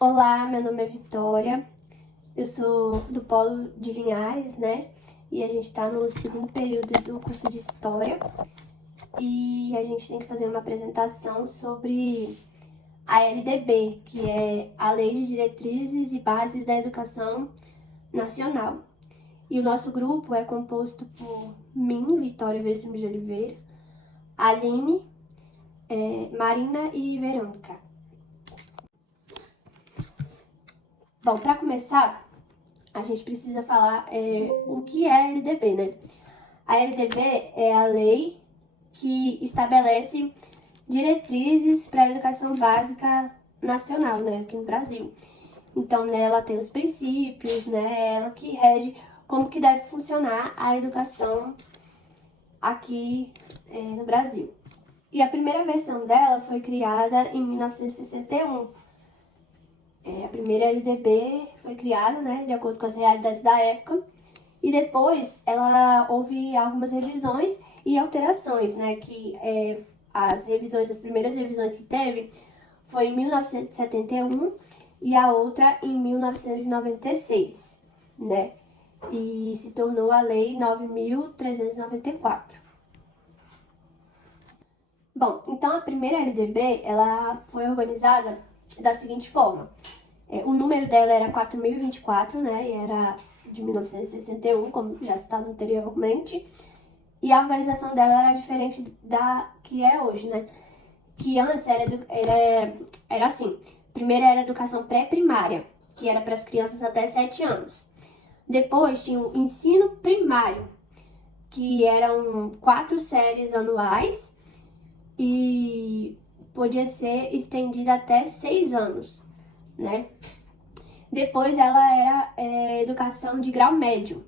Olá, meu nome é Vitória, eu sou do Polo de Linhares, né? E a gente tá no segundo período do curso de História e a gente tem que fazer uma apresentação sobre a LDB, que é a Lei de Diretrizes e Bases da Educação Nacional. E o nosso grupo é composto por mim, Vitória Veríssimo de Oliveira, Aline, Marina e Verônica. Bom, para começar, a gente precisa falar o que é a LDB, né? A LDB é a lei que estabelece diretrizes para a educação básica nacional, né, aqui no Brasil. Então, nela tem os princípios, né, ela que rege como que deve funcionar a educação aqui no Brasil. E a primeira versão dela foi criada em 1961. A primeira LDB foi criada, né, de acordo com as realidades da época. E depois houve algumas revisões e alterações, né? Que as primeiras revisões que teve foi em 1971 e a outra em 1996, né? E se tornou a Lei 9.394. Bom, então a primeira LDB, ela foi organizada da seguinte forma. O número dela era 4.024, né? E era de 1961, como já citado anteriormente. E a organização dela era diferente da que é hoje, né? Que antes era assim. Primeiro era a educação pré-primária, que era para as crianças até 7 anos. Depois tinha o ensino primário, que eram 4 séries anuais e podia ser estendida até 6 anos, né? Depois ela era educação de grau médio,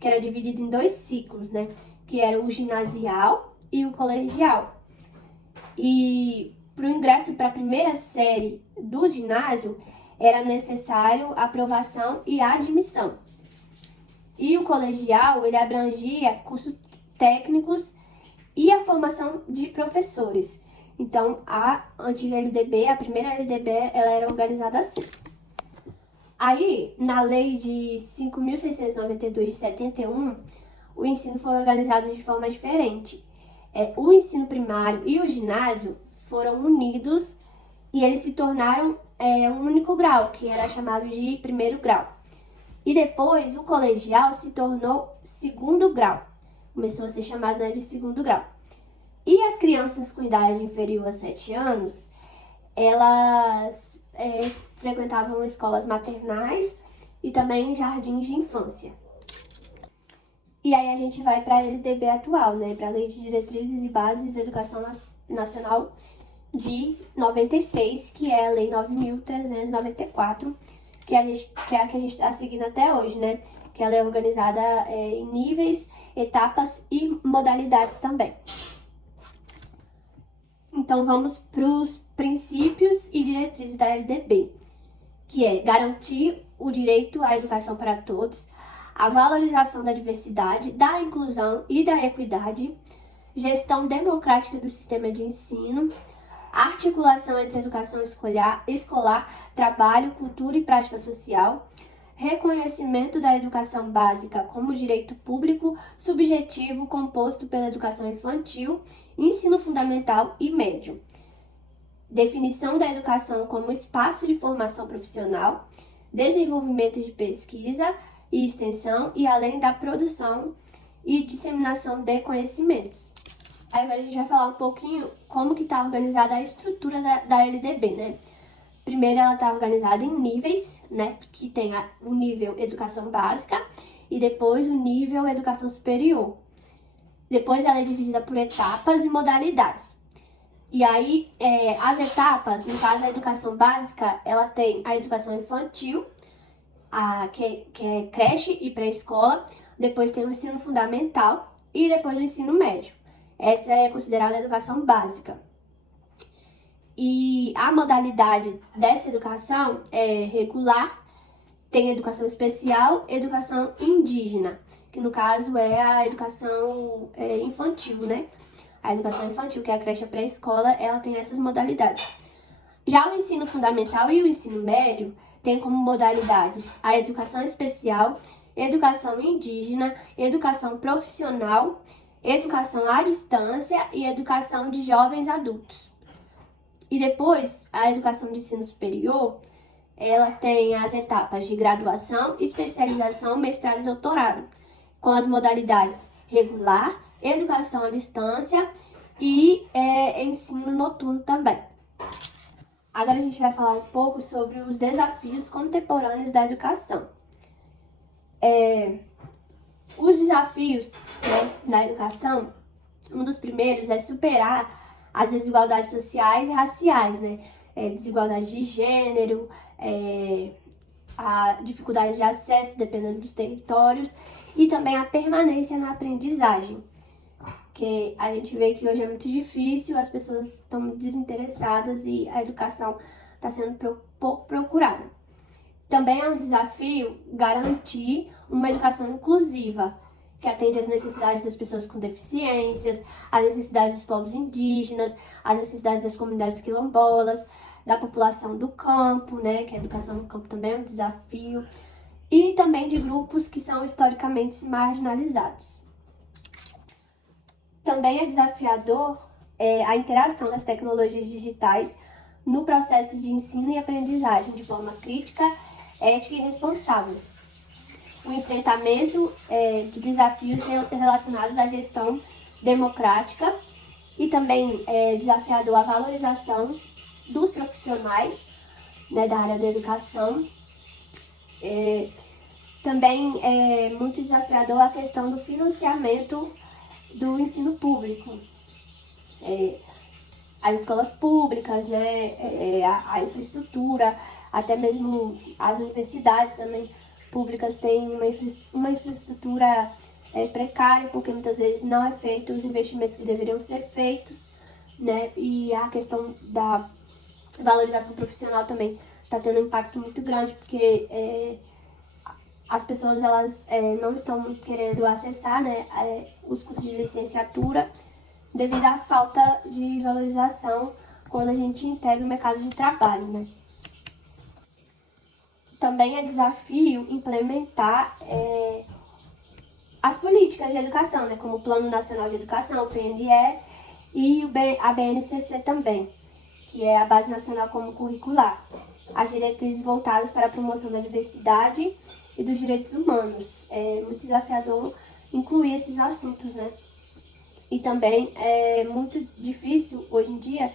que era dividida em 2 ciclos, né? Que era o ginasial e o colegial. E para o ingresso para a primeira série do ginásio, era necessário aprovação e admissão. E o colegial, ele abrangia cursos técnicos e a formação de professores. Então, a antiga LDB, a primeira LDB, ela era organizada assim. Aí, na lei de 5.692 de 71, o ensino foi organizado de forma diferente. O ensino primário e o ginásio foram unidos e eles se tornaram um único grau, que era chamado de primeiro grau. E depois o colegial se tornou segundo grau. Começou a ser chamado, né, de segundo grau. E as crianças com idade inferior a 7 anos, elas frequentavam escolas maternais e também jardins de infância. E aí a gente vai para a LDB atual, né, para a Lei de Diretrizes e Bases da Educação Nacional de 96, que é a Lei 9.394, que é a que a gente está seguindo até hoje, né? Que ela é organizada em níveis, etapas e modalidades também. Então vamos para os princípios e diretrizes da LDB, que é garantir o direito à educação para todos, a valorização da diversidade, da inclusão e da equidade, gestão democrática do sistema de ensino, articulação entre educação escolar, trabalho, cultura e prática social, reconhecimento da educação básica como direito público subjetivo composto pela educação infantil, ensino fundamental e médio, definição da educação como espaço de formação profissional, desenvolvimento de pesquisa e extensão e além da produção e disseminação de conhecimentos. Aí agora a gente vai falar um pouquinho como que está organizada a estrutura da LDB, né? Primeiro ela está organizada em níveis, né? Que tem o nível educação básica e depois o nível educação superior. Depois ela é dividida por etapas e modalidades. E aí, as etapas, no caso a educação básica, ela tem a educação infantil, que é creche e pré-escola, depois tem o ensino fundamental e depois o ensino médio. Essa é considerada a educação básica. E a modalidade dessa educação é regular, tem educação especial, educação indígena, que no caso é a educação infantil, né? A educação infantil, que é a creche pré-escola, ela tem essas modalidades. Já o ensino fundamental e o ensino médio têm como modalidades a educação especial, educação indígena, educação profissional, educação à distância e educação de jovens adultos. E depois, a educação de ensino superior, ela tem as etapas de graduação, especialização, mestrado e doutorado, com as modalidades regular, educação à distância e ensino noturno também. Agora a gente vai falar um pouco sobre os desafios contemporâneos da educação. Os desafios, na educação, um dos primeiros é superar as desigualdades sociais e raciais, desigualdade de gênero, a dificuldade de acesso dependendo dos territórios e também a permanência na aprendizagem, que a gente vê que hoje é muito difícil, as pessoas estão desinteressadas e a educação está sendo pouco procurada. Também é um desafio garantir uma educação inclusiva, que atende às necessidades das pessoas com deficiências, às necessidades dos povos indígenas, às necessidades das comunidades quilombolas, da população do campo, que a educação no campo também é um desafio, e também de grupos que são historicamente marginalizados. Também é desafiador a interação das tecnologias digitais no processo de ensino e aprendizagem de forma crítica, ética e responsável. O enfrentamento de desafios relacionados à gestão democrática e também é desafiador a valorização dos profissionais da área da educação. Também é muito desafiador a questão do financiamento do ensino público. As escolas públicas, a infraestrutura, até mesmo as universidades também públicas têm uma infraestrutura precária, porque muitas vezes não é feito os investimentos que deveriam ser feitos, e a questão da valorização profissional também está tendo um impacto muito grande, porque as pessoas elas não estão muito querendo acessar os cursos de licenciatura devido à falta de valorização quando a gente integra o mercado de trabalho. Também é desafio implementar as políticas de educação, como o Plano Nacional de Educação, o PNE, e a BNCC também, que é a Base Nacional Comum Curricular. As diretrizes voltadas para a promoção da diversidade e dos direitos humanos. É muito desafiador incluir esses assuntos, E também é muito difícil, hoje em dia,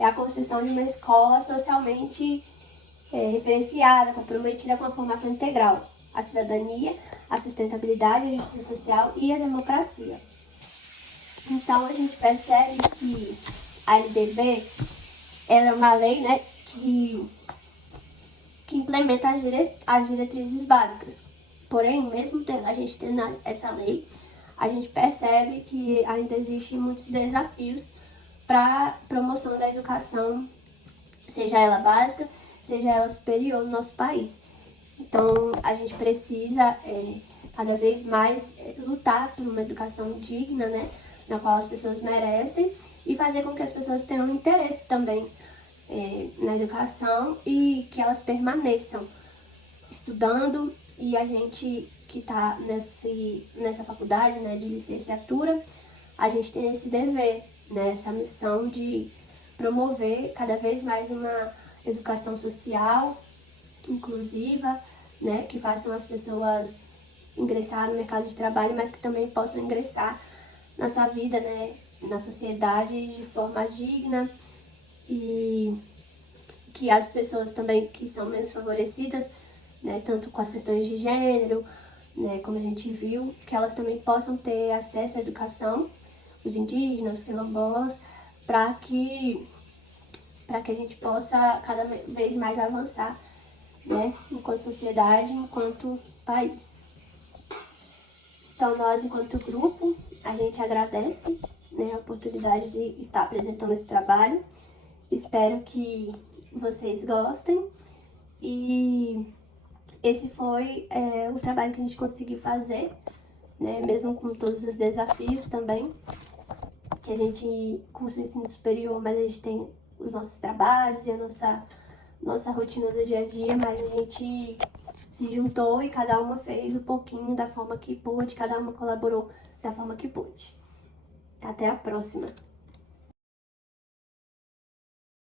a construção de uma escola socialmente referenciada, comprometida com a formação integral, a cidadania, a sustentabilidade, a justiça social e a democracia. Então, a gente percebe que a LDB ela é uma lei que implementa as diretrizes básicas. Porém, mesmo a gente tendo essa lei, a gente percebe que ainda existem muitos desafios para a promoção da educação, seja ela básica, seja ela superior no nosso país. Então, a gente precisa cada vez mais lutar por uma educação digna, na qual as pessoas merecem, e fazer com que as pessoas tenham interesse também na educação e que elas permaneçam estudando. E a gente que está nessa faculdade de licenciatura, a gente tem esse dever, essa missão de promover cada vez mais uma educação social, inclusiva, que façam as pessoas ingressar no mercado de trabalho, mas que também possam ingressar na sua vida, na sociedade de forma digna, e que as pessoas também que são menos favorecidas, tanto com as questões de gênero, como a gente viu, que elas também possam ter acesso à educação, os indígenas, os quilombolas, para que a gente possa cada vez mais avançar, enquanto sociedade, enquanto país. Então, nós, enquanto grupo, a gente agradece a oportunidade de estar apresentando esse trabalho. Espero que vocês gostem. E esse foi o trabalho que a gente conseguiu fazer, mesmo com todos os desafios também, que a gente cursa ensino superior, mas a gente tem os nossos trabalhos e a nossa rotina do dia a dia, mas a gente se juntou e cada uma fez um pouquinho da forma que pôde, cada uma colaborou da forma que pôde. Até a próxima!